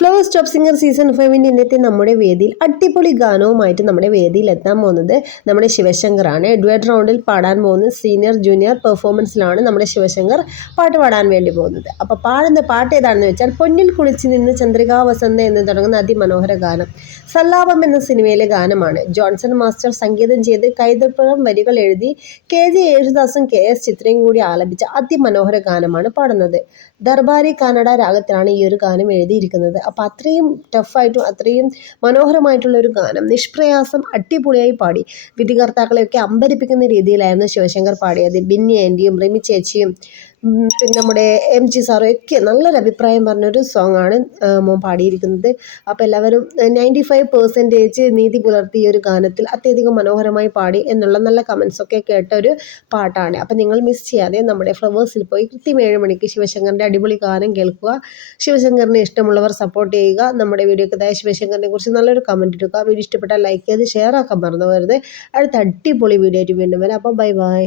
Flowers top singer season 5 ഇന്നത്തെ നമ്മുടെ വേദിയിൽ അടിപൊളി ഗാനവുമായിട്ട് നമ്മുടെ വേദിയിൽ എത്താൻ പോകുന്നത് നമ്മുടെ ശിവശങ്കറാണ്. ഡുവറ്റ് റൗണ്ടിൽ പാടാൻ പോകുന്ന സീനിയർ ജൂനിയർ പെർഫോമൻസിലാണ് നമ്മുടെ ശിവശങ്കർ പാട്ട് പാടാൻ വേണ്ടി പോകുന്നത്. അപ്പോൾ പാടുന്ന പാട്ട് ഏതാണെന്ന് വെച്ചാൽ പൊന്നിൽ കുളിച്ച് നിന്ന് ചന്ദ്രികാ വസന്ത എന്ന് തുടങ്ങുന്ന അതിമനോഹര ഗാനം സല്ലാപം എന്ന സിനിമയിലെ ഗാനമാണ്. ജോൺസൺ മാസ്റ്റർ സംഗീതം ചെയ്ത് കൈതപ്പുറം വരികൾ എഴുതി കെ.ജെ. യേശുദാസും കെ.എസ്. ചിത്രയും കൂടി ആലപിച്ച അതിമനോഹര ഗാനമാണ് പാടുന്നത്. ദർബാരി കന്നഡ രാഗത്തിലാണ് ഈ ഒരു ഗാനം എഴുതിയിരിക്കുന്നത്. അപ്പോൾ അത്രയും ടഫായിട്ടും അത്രയും മനോഹരമായിട്ടുള്ള ഒരു ഗാനം നിഷ്പ്രയാസം അടിപൊളിയായി പാടി വിധികർത്താക്കളെയൊക്കെ അമ്പരിപ്പിക്കുന്ന രീതിയിലായിരുന്നു ശിവശങ്കർ പാടിയത്. ബിന്നി ആൻറ്റിയും റിമി ചേച്ചിയും പിന്നെ നമ്മുടെ MG സാറും ഒക്കെ നല്ലൊരു അഭിപ്രായം പറഞ്ഞൊരു സോങ്ങാണ് മോൻ പാടിയിരിക്കുന്നത്. അപ്പോൾ എല്ലാവരും 95% നീതി പുലർത്തിയ ഒരു ഗാനത്തിൽ അത്യധികം മനോഹരമായി പാടി എന്നുള്ള നല്ല കമൻസൊക്കെ കേട്ട ഒരു പാട്ടാണ്. അപ്പോൾ നിങ്ങൾ മിസ് ചെയ്യാതെ നമ്മുടെ ഫ്ലവേഴ്സിൽ പോയി കൃത്യം 7 മണിക്ക് ശിവശങ്കറിൻ്റെ അടിപൊളി ഗാനം കേൾക്കുക. ശിവശങ്കറിനെ ഇഷ്ടമുള്ളവർ സപ്പോർട്ട് ചെയ്യുക. നമ്മുടെ വീഡിയോക്ക് ശിവശങ്കറിനെ കുറിച്ച് നല്ലൊരു കമൻറ്റ് ഇടുക. വീഡിയോ ഇഷ്ടപ്പെട്ടാൽ ലൈക്ക് ചെയ്ത് ഷെയർ ആക്കാൻ മറന്നു പോകരുത്. അടുത്ത അടിപൊളി വീഡിയോ ആയിട്ട് വീണ്ടും വരാം. അപ്പോൾ ബൈ ബൈ.